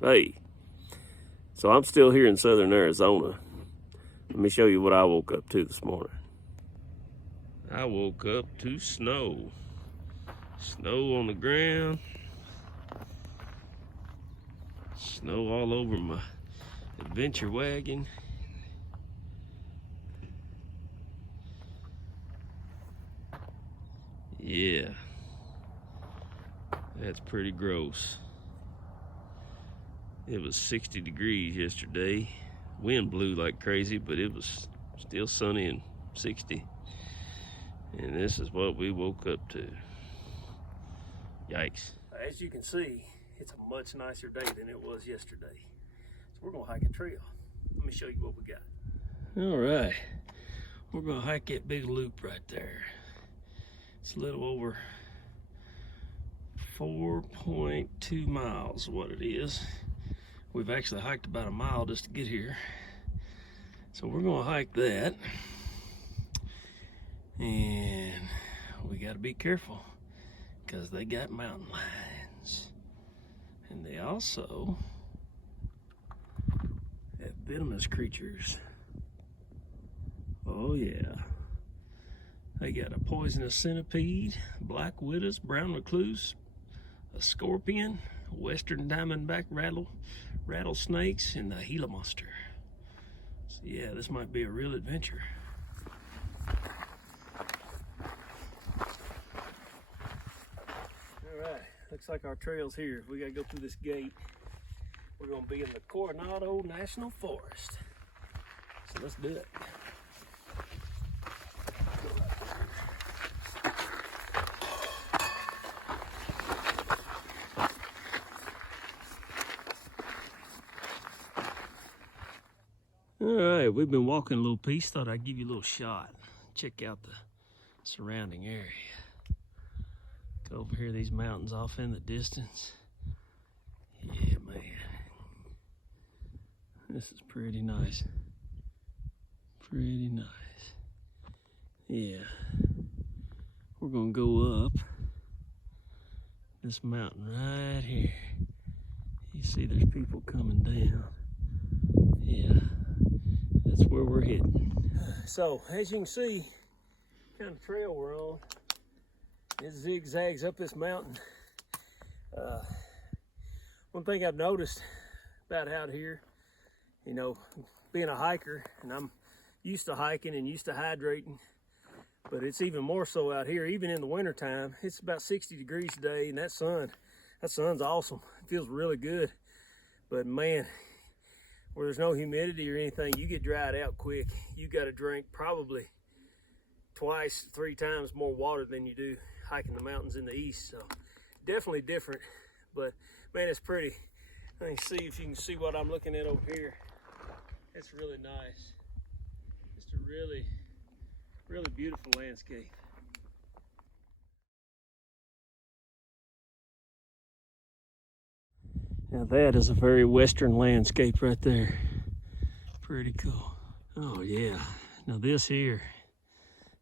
Hey, so I'm still here in southern Arizona. Let me show you what I woke up to this morning. I woke up to snow. Snow on the ground. Snow all over my adventure wagon. Yeah, that's pretty gross. It was 60 degrees yesterday. Wind blew like crazy, but it was still sunny and 60. And this is what we woke up to. Yikes. As you can see, it's a much nicer day than it was yesterday. So we're gonna hike a trail. Let me show you what we got. All right, we're gonna hike that big loop right there. It's a little over 4.2 miles, what it is. We've actually hiked about a mile just to get here. So we're gonna hike that. And we gotta be careful because they got mountain lions. And they also have venomous creatures. Oh yeah. They got a poisonous centipede, black widows, brown recluse, a scorpion, western diamondback rattlesnakes, and the Gila monster. So yeah, this might be a real adventure. All right, looks like our trail's here. We gotta go through this gate. We're gonna be in the Coronado National Forest. So let's do it. All right, we've been walking a little piece. Thought I'd give you a little shot. Check out the surrounding area. Go over here, these mountains off in the distance. Yeah, man. This is pretty nice. Pretty nice. Yeah. We're gonna go up this mountain right here. You see there's people coming down. Yeah. That's where we're heading. So, as you can see, kind of trail we're on, it zigzags up this mountain. One thing I've noticed about out here, you know, being a hiker, and I'm used to hiking and used to hydrating, but it's even more so out here, even in the wintertime. It's about 60 degrees today, and that sun's awesome. It feels really good, but man, where there's no humidity or anything, you get dried out quick. You got to drink probably twice, 3 times more water than you do hiking the mountains in the east. So definitely different, but man, it's pretty. Let me see if you can see what I'm looking at over here. It's really nice. Just a really, really beautiful landscape. Now that is a very western landscape right there. Pretty cool. Oh yeah. Now this here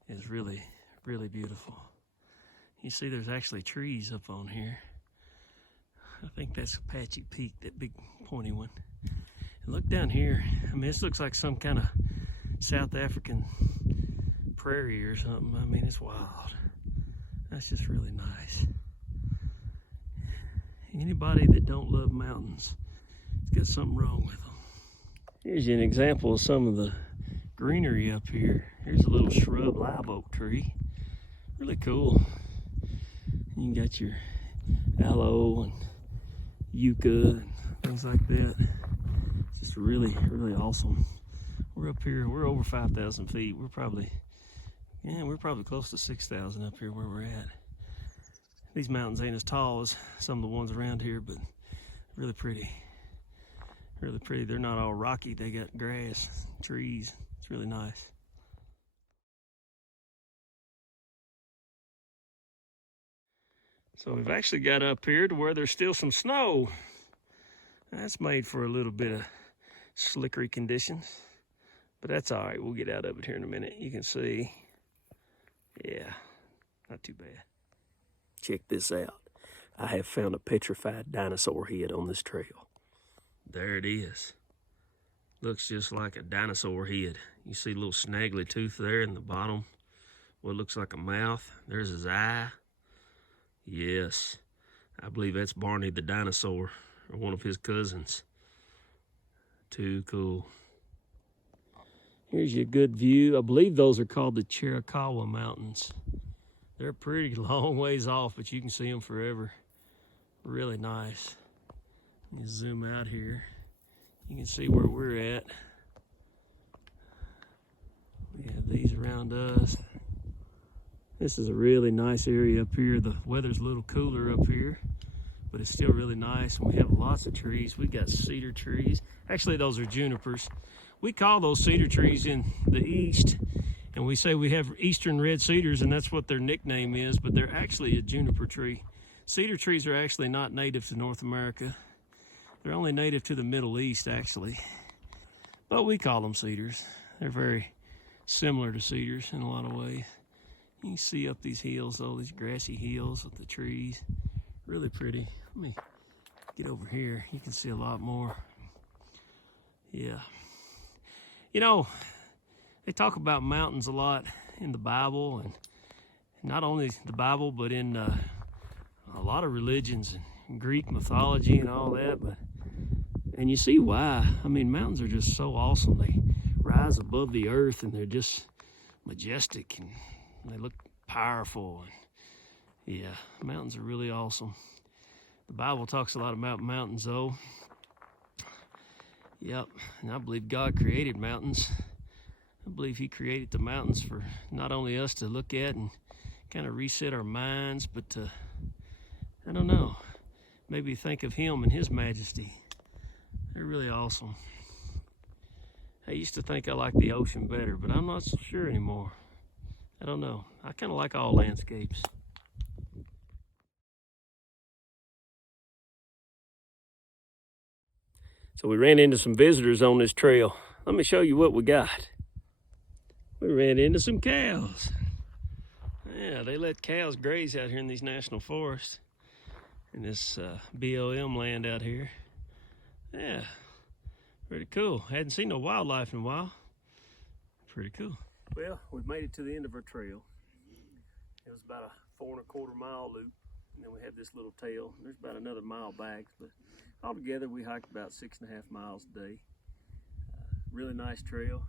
is really, really beautiful. You see there's actually trees up on here. I think that's Apache Peak, that big pointy one. And look down here. I mean, this looks like some kind of South African prairie or something. I mean, it's wild. That's just really nice. Anybody that don't love mountains, it's got something wrong with them. Here's an example of some of the greenery up here. Here's a little shrub live oak tree. Really cool. You got your aloe and yucca and things like that. It's just really, really awesome. We're up here, we're over 5,000 feet. We're probably close to 6,000 up here where we're at. These mountains ain't as tall as some of the ones around here, but really pretty. Really pretty. They're not all rocky. They got grass, trees. It's really nice. So we've actually got up here to where there's still some snow. That's made for a little bit of slickery conditions, but that's all right. We'll get out of it here in a minute. You can see, yeah, not too bad. Check this out. I have found a petrified dinosaur head on this trail. There it is. Looks just like a dinosaur head. You see a little snaggly tooth there in the bottom. What looks like a mouth. There's his eye. Yes, I believe that's Barney the dinosaur, or one of his cousins. Too cool. Here's your good view. I believe those are called the Chiricahua Mountains. They're pretty long ways off, but you can see them forever. Really nice. You zoom out here. You can see where we're at. We have these around us. This is a really nice area up here. The weather's a little cooler up here, but it's still really nice. And we have lots of trees. We got cedar trees. Actually, those are junipers. We call those cedar trees in the east, and we say we have eastern red cedars, and that's what their nickname is, but they're actually a juniper tree. Cedar trees are actually not native to North America. They're only native to the Middle East, actually. But we call them cedars. They're very similar to cedars in a lot of ways. You can see up these hills, all these grassy hills with the trees. Really pretty. Let me get over here. You can see a lot more. Yeah. You know, they talk about mountains a lot in the Bible, and not only the Bible, but in a lot of religions and Greek mythology and all that. And you see why. I mean, mountains are just so awesome. They rise above the earth, and they're just majestic, and they look powerful. And yeah, mountains are really awesome. The Bible talks a lot about mountains, though. Yep, and I believe God created mountains. I believe he created the mountains for not only us to look at and kind of reset our minds, but to, I don't know, maybe think of him and his majesty. They're really awesome. I used to think I liked the ocean better, but I'm not so sure anymore. I don't know. I kind of like all landscapes. So we ran into some visitors on this trail. Let me show you what we got. We ran into some cows. Yeah, they let cows graze out here in these national forests, in this BLM land out here. Yeah, pretty cool. Hadn't seen no wildlife in a while. Pretty cool. Well, we've made it to the end of our trail. It was about a 4¼ mile loop, and then we had this little tail. There's about another mile back, but altogether we hiked about 6½ miles a day. Really nice trail.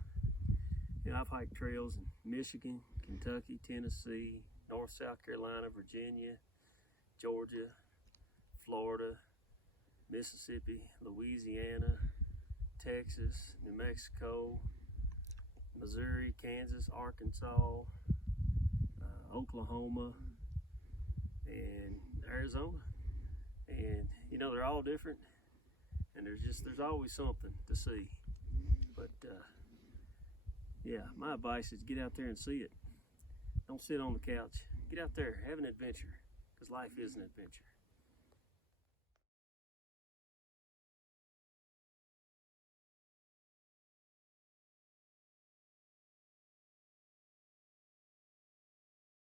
You know, I've hiked trails in Michigan, Kentucky, Tennessee, North South Carolina, Virginia, Georgia, Florida, Mississippi, Louisiana, Texas, New Mexico, Missouri, Kansas, Arkansas, Oklahoma, and Arizona. And you know, they're all different, and there's always something to see. But yeah, my advice is get out there and see it. Don't sit on the couch. Get out there, have an adventure, because life is an adventure.